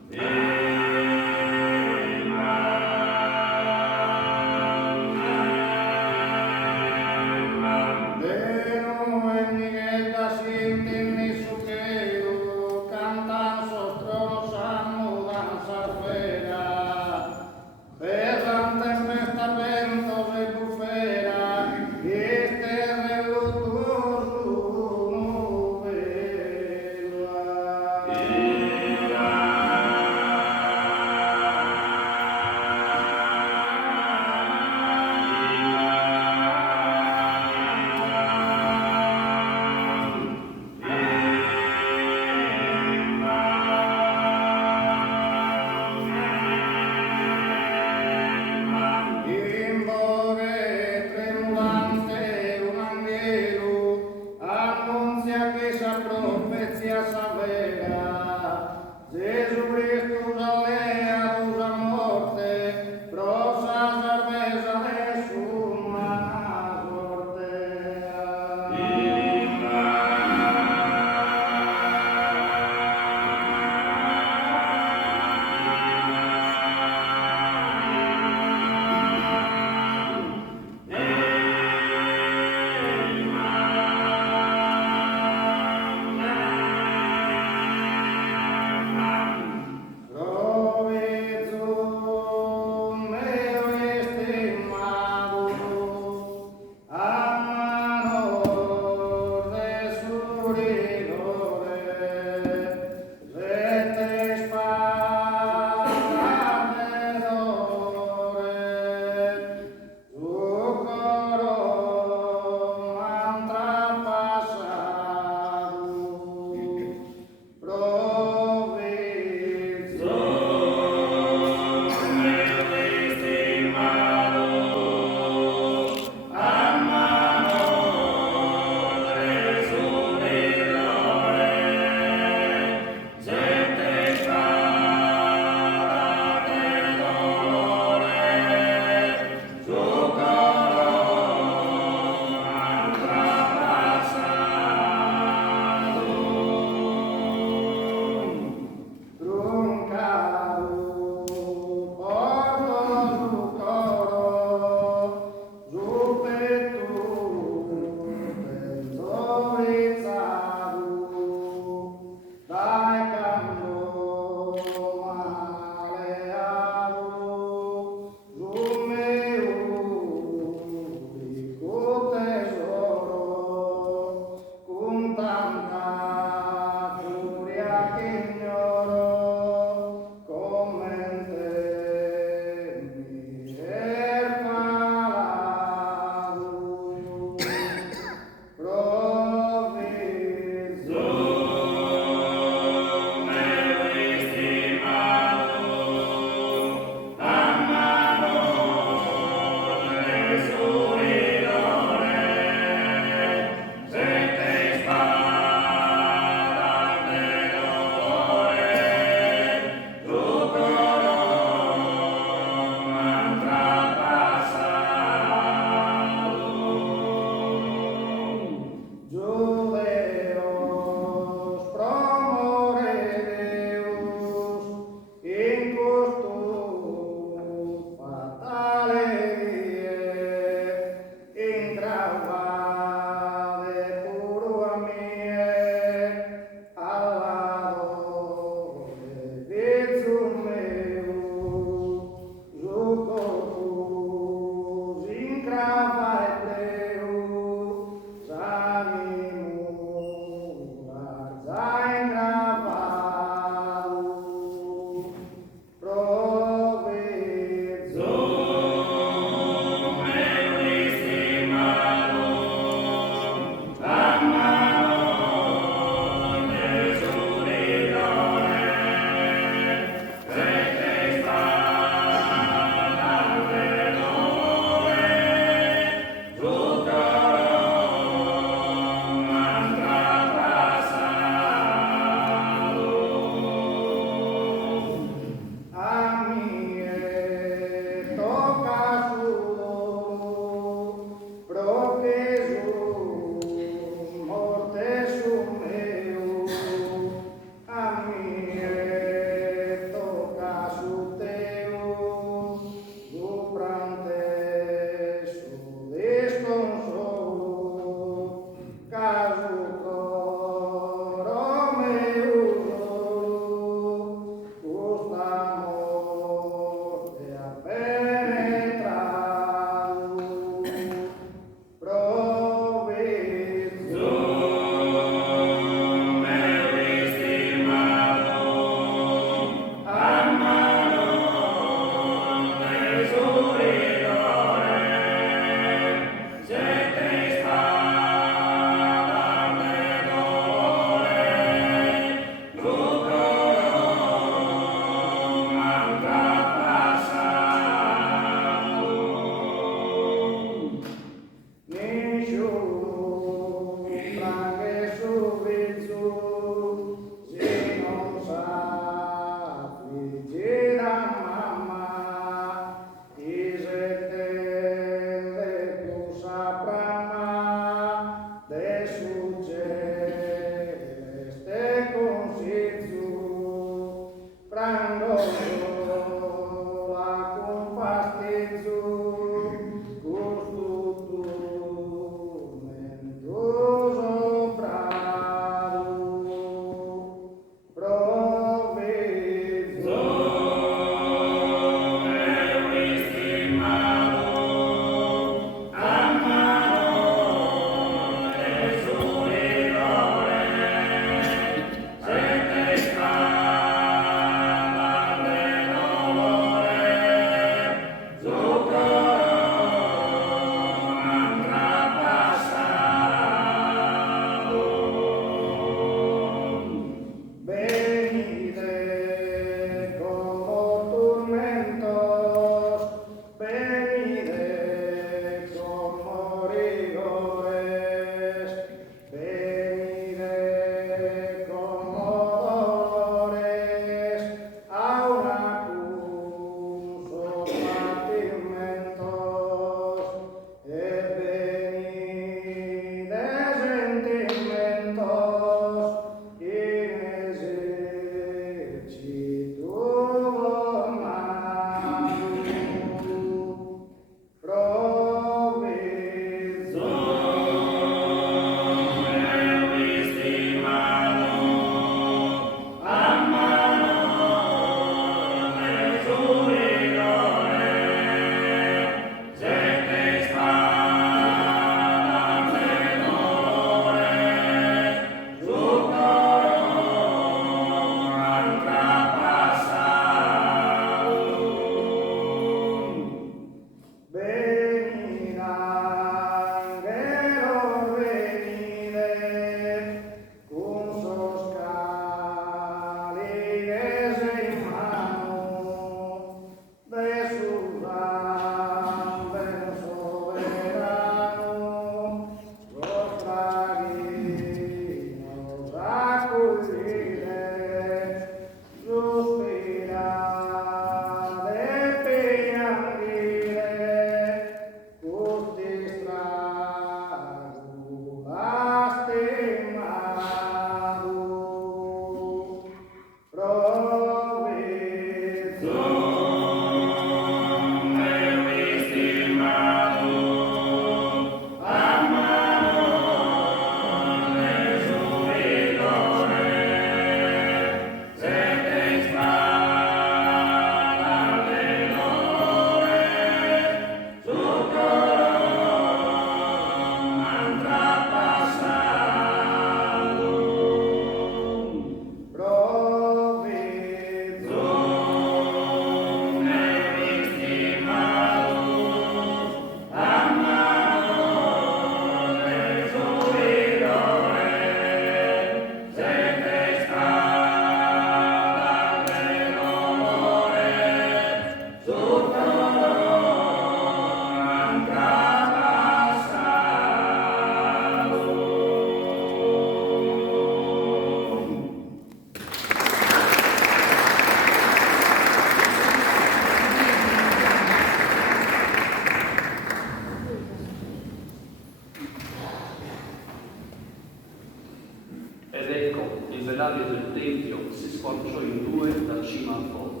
l'area del Tempio si squarciò in due da cima al fondo.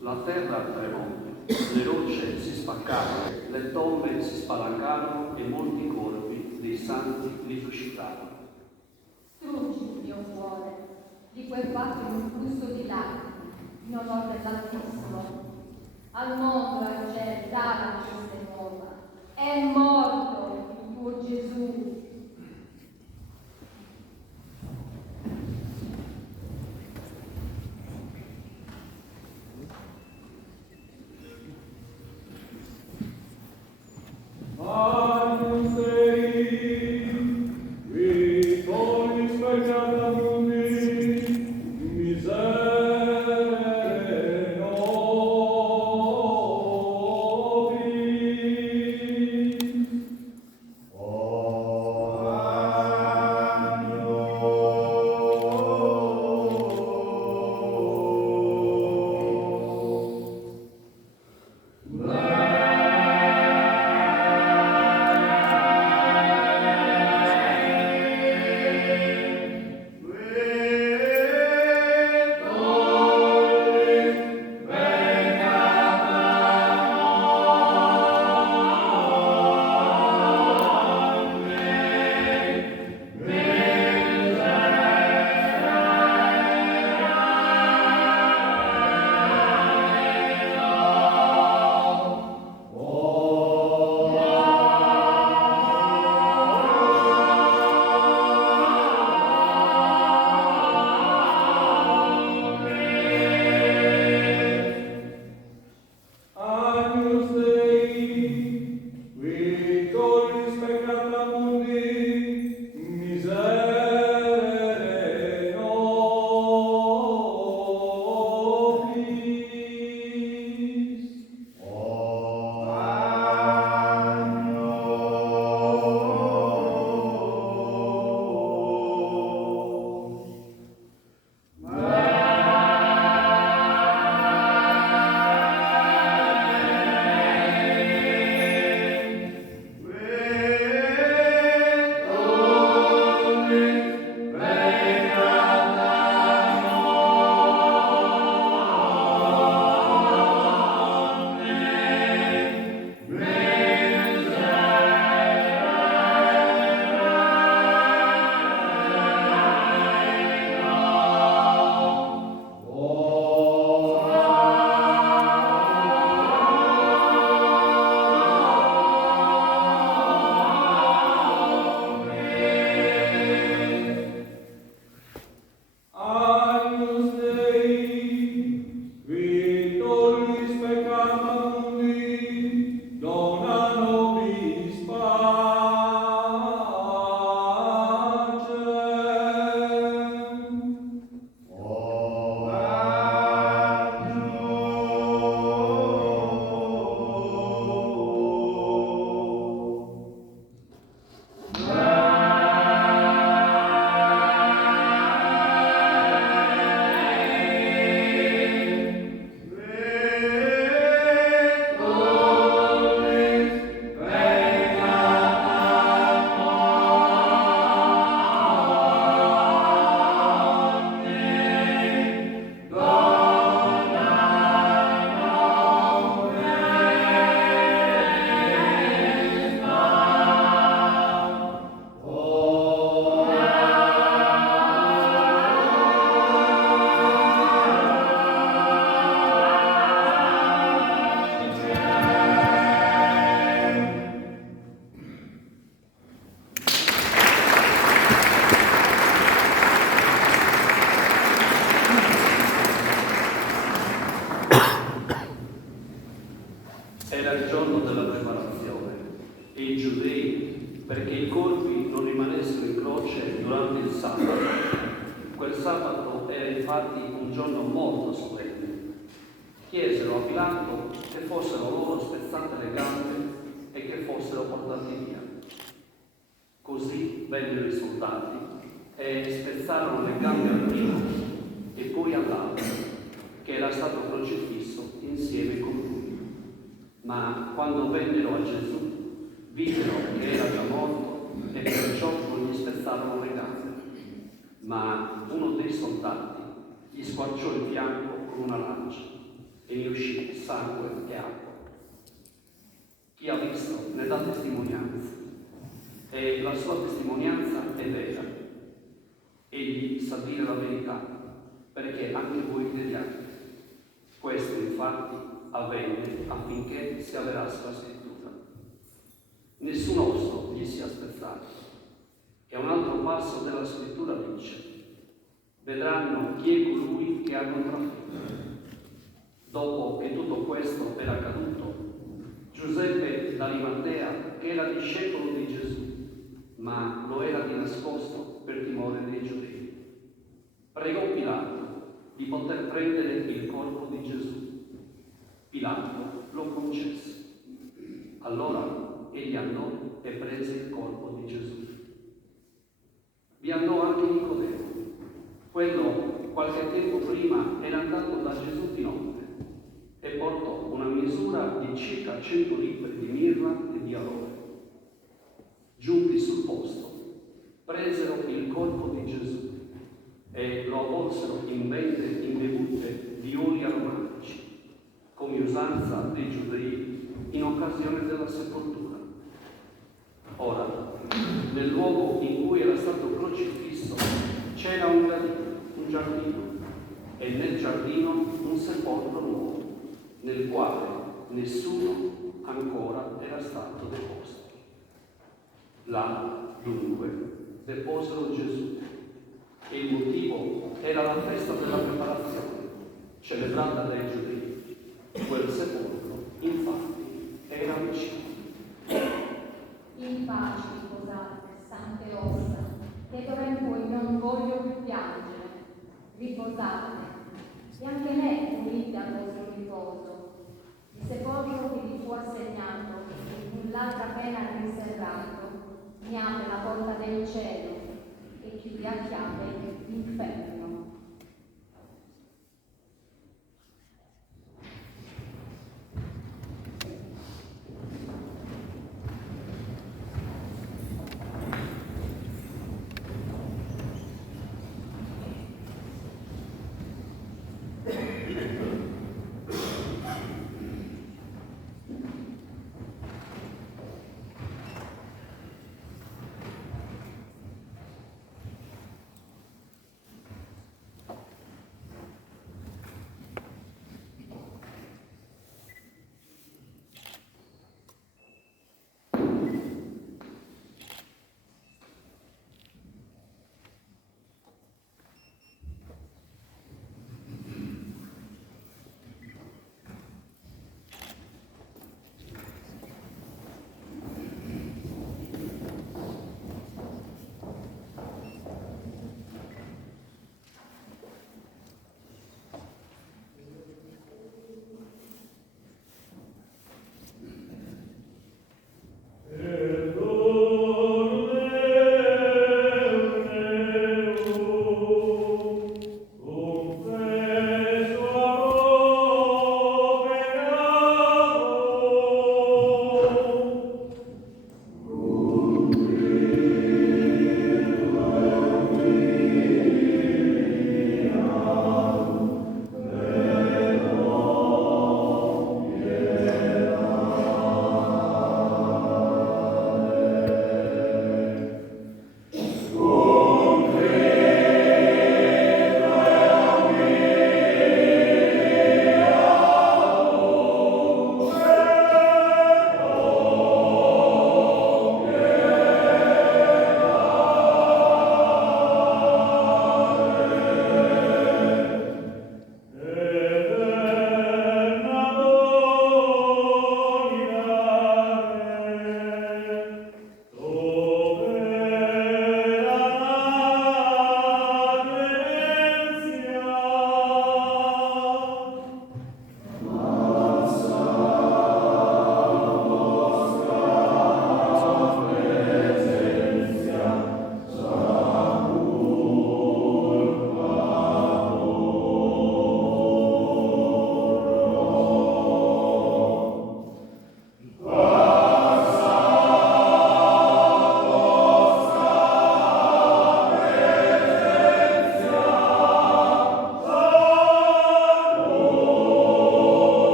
La terra tremò, le rocce si spaccarono, le tombe si spalancarono e molti corpi dei santi risuscitarono. Struggi il mio cuore di quel fatto in un flusso di lacrime in onore dell'Altissimo. Al mondo e al cielo dà la notizie nuova. È morto il tuo Gesù. Agnus Dei, vittoris peccata mundi, miserere nobis. Agnus Dei, vittoris peccata mundi, miserere nobis. Agnus Dei, vittoris peccata mundi, dona nobis pacem. Era il giorno della preparazione e i giudei, perché i corpi non rimanessero in croce durante il sabato. Quel sabato era infatti un giorno molto solenne. Chiesero a Pilato che fossero loro spezzate le gambe e che fossero portati via. Così vennero i soldati e spezzarono le gambe al primo e poi all'altro, che era stato crocifisso insieme con lui. Ma quando vennero a Gesù, videro che era già morto e perciò non gli spezzarono le gambe. ma uno dei soldati gli squarciò il fianco con una lancia e ne uscì sangue e acqua. Chi ha visto ne dà testimonianza e la sua testimonianza è vera. Egli sa dire la verità perché anche voi crediate. Questo infatti avvenne affinché si avverasse la scrittura. Nessun osso gli sia spezzato. E un altro passo della scrittura dice: vedranno chi è colui che ha contraffitto. Dopo che tutto questo era accaduto, Giuseppe d'Arimatea, che era discepolo di Gesù, ma lo era di nascosto per timore dei giudei, pregò Pilato di poter prendere il corpo di Gesù. Pilato lo concesse. Allora egli andò e prese il corpo di Gesù. Vi andò anche Nicodemo. Quello qualche tempo prima era andato da Gesù di notte e portò una misura di circa 100 litri di mirra e di aloe. Giunti sul posto, presero il corpo di Gesù e lo avvolsero in bende imbevute di oli aromatici, come usanza dei giudei in occasione della sepoltura. Ora, nel luogo in cui era stato crocifisso c'era un giardino, e nel giardino un sepolcro nuovo, nel quale nessuno ancora era stato deposto. Là, dunque, deposero Gesù, e il motivo era la festa della preparazione, celebrata dai giudei. Quel sepolcro, infatti, era vicino. In pace riposate, sante ossa, che d'ora in poi non voglio più piangere. Riposate, e anche me unite al vostro riposo. Il sepolcro che vi fu assegnato e con l'altra pena riservato mi apre la porta del cielo e chiude a chiave l'inferno.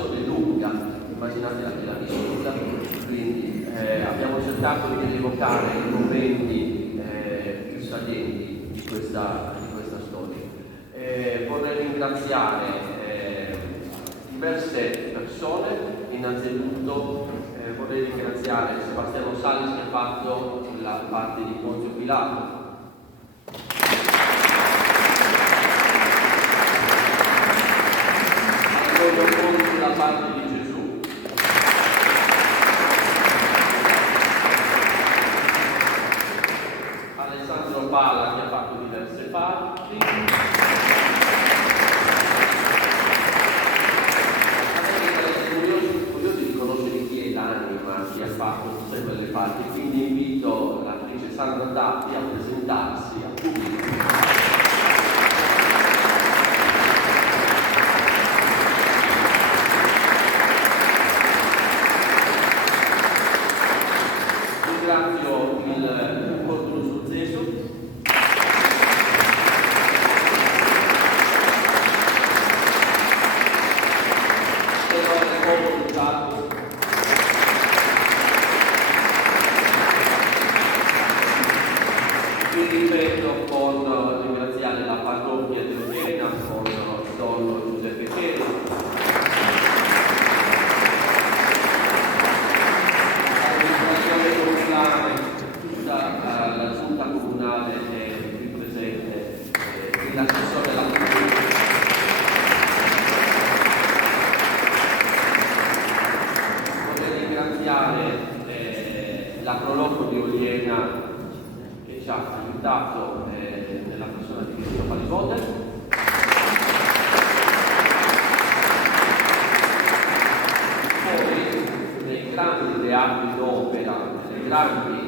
situazione lunga, immaginate la vita vissuta, quindi abbiamo cercato di rievocare i momenti più salienti di questa storia. Vorrei ringraziare diverse persone, innanzitutto vorrei ringraziare Sebastiano Salis che ha fatto la parte di Ponzio Pilato. La parte di Gesù, Alessandro Palla che ha fatto diverse parti, curioso di conoscere chi è l'anima che ha fatto tutte quelle parti, quindi invito l'attrice Sandra Datti a presentarsi al pubblico. Ringrazio il Corpo sul Zeso. Però il Corpo sul Stato. Vi ripeto con ringraziare la parrocchia di Siena con Don Giuseppe Chiedo. Tutta la giunta comunale è qui presente, l'assessore della cultura. Vorrei ringraziare la Proloco di Oliena che ci ha aiutato nella persona di Cristo Palivote. Poi nei grandi teatri d'opera, nelle grandi